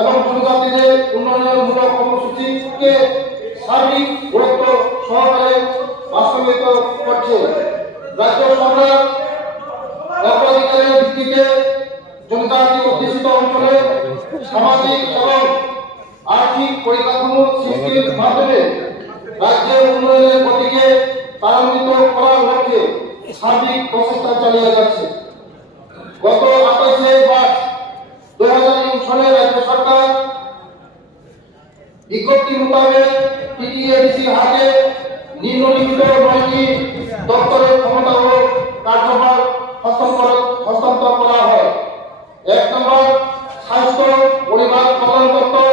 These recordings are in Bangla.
এবং জনজাতিদের উন্নয়নমূলক কর্মসূচিকে সার্বিক গুরুত্ব সহকারে বাস্তবায়িত করছে। রাজ্য সরকার অগ্রাধিকারের ভিত্তিতে জনজাতি অধ্যুষিত অঞ্চলে সামাজিক এবং আর্থিক পরিকাঠামো সৃষ্টির মাধ্যমে রাজ্যের উন্নয়নের গতিকে ত্বরান্বিত করার লক্ষ্যে সার্বিক প্রচেষ্টা চালিয়ে যাচ্ছে। গত 28 মার্চ 2003 সালে রাজ্য সরকার বিজ্ঞপ্তি মোতাবেক টিটিএডিসির হাতে নিম্নলিখিত 9টি দপ্তরের ক্ষমতা ও কার্যভার হস্তান্তর করা হয়। 1 নম্বর স্বাস্থ্য পরিবার কল্যাণ দপ্তর,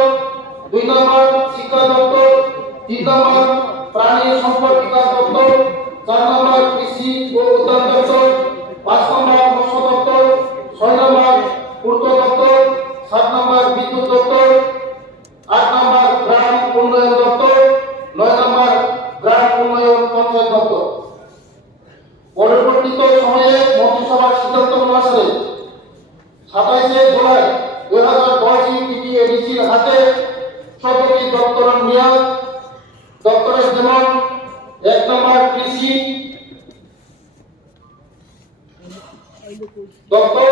2 নম্বর শিক্ষা দপ্তর, 3 নম্বর প্রাণী সম্পদ বিকাশ দপ্তর, 4 নম্বর কৃষি ও উদ্যান দপ্তর, 5 নম্বর মৎস্য দপ্তর, 6 নম্বর পূর্ত দপ্তর, 7 নম্বর বিদ্যুৎ দপ্তর, 8 নম্বর গ্রাম উন্নয়ন দপ্তর, 9 নম্বর গ্রাম উন্নয়ন পঞ্চায়েত দপ্তর। পরবর্তী সময়ে মন্ত্রিসভার সিদ্ধান্ত অনুসারে 27 জুলাই 2010 টিটিএডিসির হাতে 14টি দপ্তরের নিয়োগ। দপ্তরের যেমন 1 নম্বর কৃষি দপ্তর,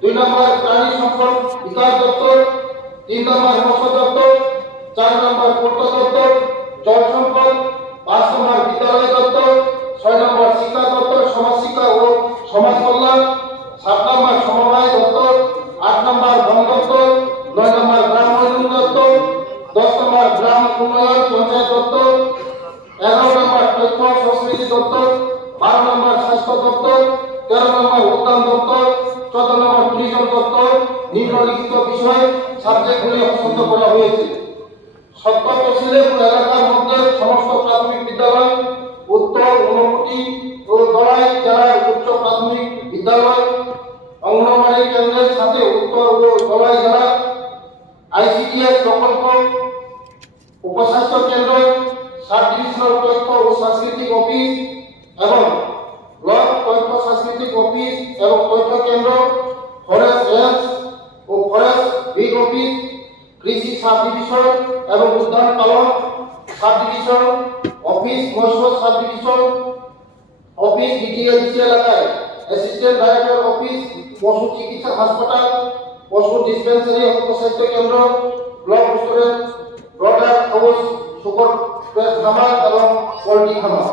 2 নম্বর প্রাণী সম্পদ বিকাশ দপ্তর, 3 নম্বর মৎস্য দপ্তর, 4 নম্বর পূর্ত দপ্তর জল সম্পদ, 5 নম্বর বিদ্যালয় দপ্তর, 6 নম্বর শিক্ষা দপ্তর সমাজ শিক্ষা ও সমাজ কল্যাণ, 7 নম্বর সমবায় দপ্তর, 8 নম্বর বন দপ্তর, 9 নম্বর গ্রাম উন্নয়ন দপ্তর, 10 নম্বর গ্রাম উন্নয়ন পঞ্চায়েত দপ্তর, 11 নম্বর তথ্য সংস্কৃতি দপ্তর, 12 নম্বর স্বাস্থ্য দপ্তর, 13 নম্বর উদ্যান দপ্তর, 14 নম্বর টুরিজম দপ্তর। নিম্নলিখিত বিষয় সাবজেক্টগুলি হস্তান্তর করা হয়েছে। সত্য তহসিলের এলাকার মধ্যে সমস্ত প্রাথমিক বিদ্যালয়, উত্তর ঊনকোটি ও দড়াই জেলার উচ্চ প্রাথমিক বিদ্যালয়, অঙ্গনওয়াড়ি কেন্দ্রের সাথে উত্তর ও দড়াই জেলা আইসিডিএস প্রকল্প, উপস্বাস্থ্য কেন্দ্র, সাব ডিভিশনাল তথ্য ও সাংস্কৃতিক অফিস এবং ব্লক তথ্য সাংস্কৃতিক অফিস এবং তথ্য কেন্দ্র, ফরেস্ট রেঞ্জ ও ফরেস্ট বিগ অফিস, কৃষি সাব ডিভিশন এবং উদ্যান পালন সাব ডিভিশন অফিস, মৎস্য সাব ডিভিশন অফিস, টিটিএডিসি এলাকায় অ্যাসিস্ট্যান্ট ডাইরেক্টর অফিস, পশু চিকিৎসা হাসপাতাল, পশু ডিসপেন্সারি, উপস্বাস্থ্য কেন্দ্র, ব্লক রেস্টুরেন্ট, ব্রডার হাউস, শুকর খামার এবং পোল্ট্রি খামার।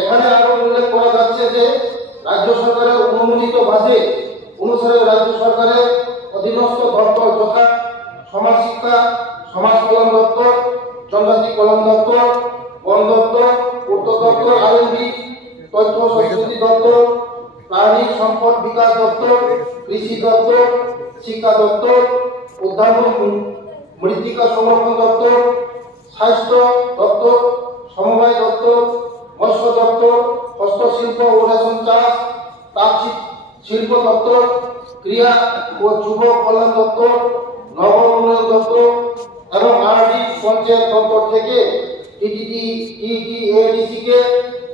এখানে আরো উল্লেখ করা যাচ্ছে যে রাজ্য সরকারের অনুমোদিত বাজেট অনুসারে রাজ্য সরকারের অধীনস্থ দপ্তর যথা সমাজ শিক্ষা, সমাজ কল্যাণ দপ্তর, জনজাতি কল্যাণ দপ্তর, বন দপ্তর, পূর্ত দপ্তর, আরএনবি, তথ্য সংস্কৃতি দপ্তর, প্রাণী সম্পদ বিকাশ দপ্তর, কৃষি দপ্তর, শিক্ষা দপ্তর, উদ্যান মৃত্তিকা সংরক্ষণ দপ্তর, স্বাস্থ্য দপ্তর, সমবায় দপ্তর, মৎস্য দপ্তর, হস্তশিল্প ও রেশম চাষ, তাঁত শিল্প দপ্তর, ক্রীড়া ও যুব কল্যাণ দপ্তর, নগর উন্নয়ন দপ্তর এবং আরডি পঞ্চায়েত দপ্তর থেকে টিটিএডিসি কে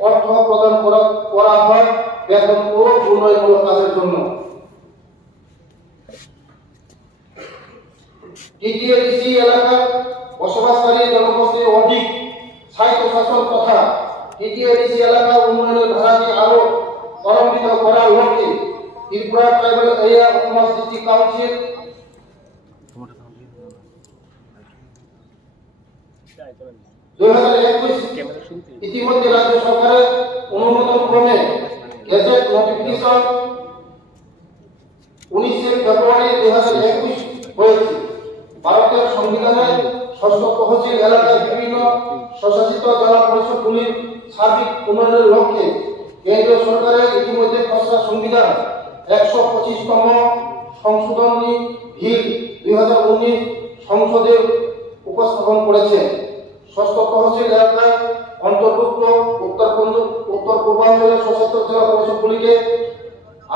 অর্থ প্রদান করা হয় বেতন ও উন্নয়নমূলক কাজের জন্য। টিটিএডিসি এলাকার বসবাসকারী জনগোষ্ঠীর অধিক স্বায়ত্তশাসন তথা টিটিএডিসি এলাকার উন্নয়নের ধারাকে আরো ত্বরান্বিত করার লক্ষ্যে Tripura tribal area autonomous district council 2021 ইতিমধ্যে রাজ্য সরকারের অনুমোদন ক্রমে গেজেট নোটিফিকেশন 19 ফেব্রুয়ারি 2021 হয়েছে। ভারতের সংবিধানের ষষ্ঠ তহসিল এলাকায় বিভিন্ন স্বশাসিত জেলা পরিষদগুলির সার্বিক উন্নয়নের লক্ষ্যে কেন্দ্রীয় সরকারের ইতিমধ্যে খসড়া সংবিধান 125তম সংশোধনী বিল 2019 সংসদে উপস্থাপন করেছে। ষষ্ঠ তহসিল এলাকায় অন্তর্ভুক্ত উত্তর পূর্বাঞ্চলের সশস্ত্র জেলা পরিষদগুলিকে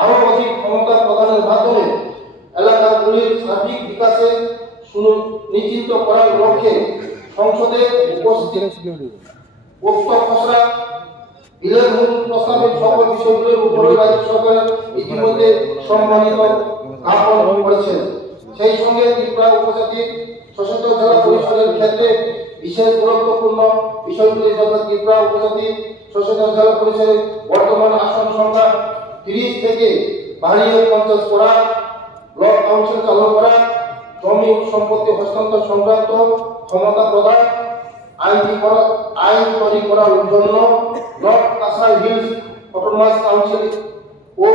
আরো অধিক ক্ষমতা প্রদানের মাধ্যমে এলাকাগুলির সার্বিক বিকাশে সুনিশ্চিত করার লক্ষ্যে সংসদে উপস্থিত উক্ত খসড়া বিলের মূল প্রস্তাবের সকল বিষয়গুলির উপরে রাজ্য সরকার ইতিমধ্যে সম্মানিত জ্ঞাপন করেছেন। সেই সঙ্গে ত্রিপুরা উপজাতি সশস্ত্র জেলা পরিষদের ক্ষেত্রে বিশেষ গুরুত্বপূর্ণ বিষয়গুলি যথা ত্রিপুরা উপজাতি সশস্ত্র জেলা পরিষদের বর্তমান আসন সংখ্যা 30 থেকে বাড়িয়ে 50 করা, ব্লক কাউন্সিল চালু করা, জমি ও সম্পত্তি হস্তান্তর সংক্রান্ত ক্ষমতা প্রদান, আইন তৈরি করার জন্য নর্থ কাছাই হিলস অটোনমাস কাউন্সিল ও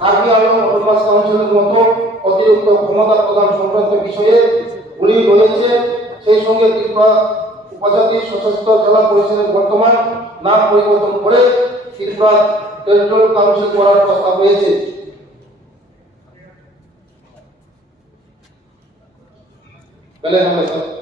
কার্বি আংলং অটোনমাস কাউন্সিলের মতো অতিরিক্ত ক্ষমতা প্রদান সংক্রান্ত বিষয়ে গুলি রয়েছে। সেই সঙ্গে ত্রিপুরা উপজাতি সশস্ত্র জেলা পরিষদের বর্তমান নাম পরিবর্তন করে ত্রিপুরা টেরিটোরিয়াল কাউন্সিল করার প্রস্তাব হয়েছে। पहले हम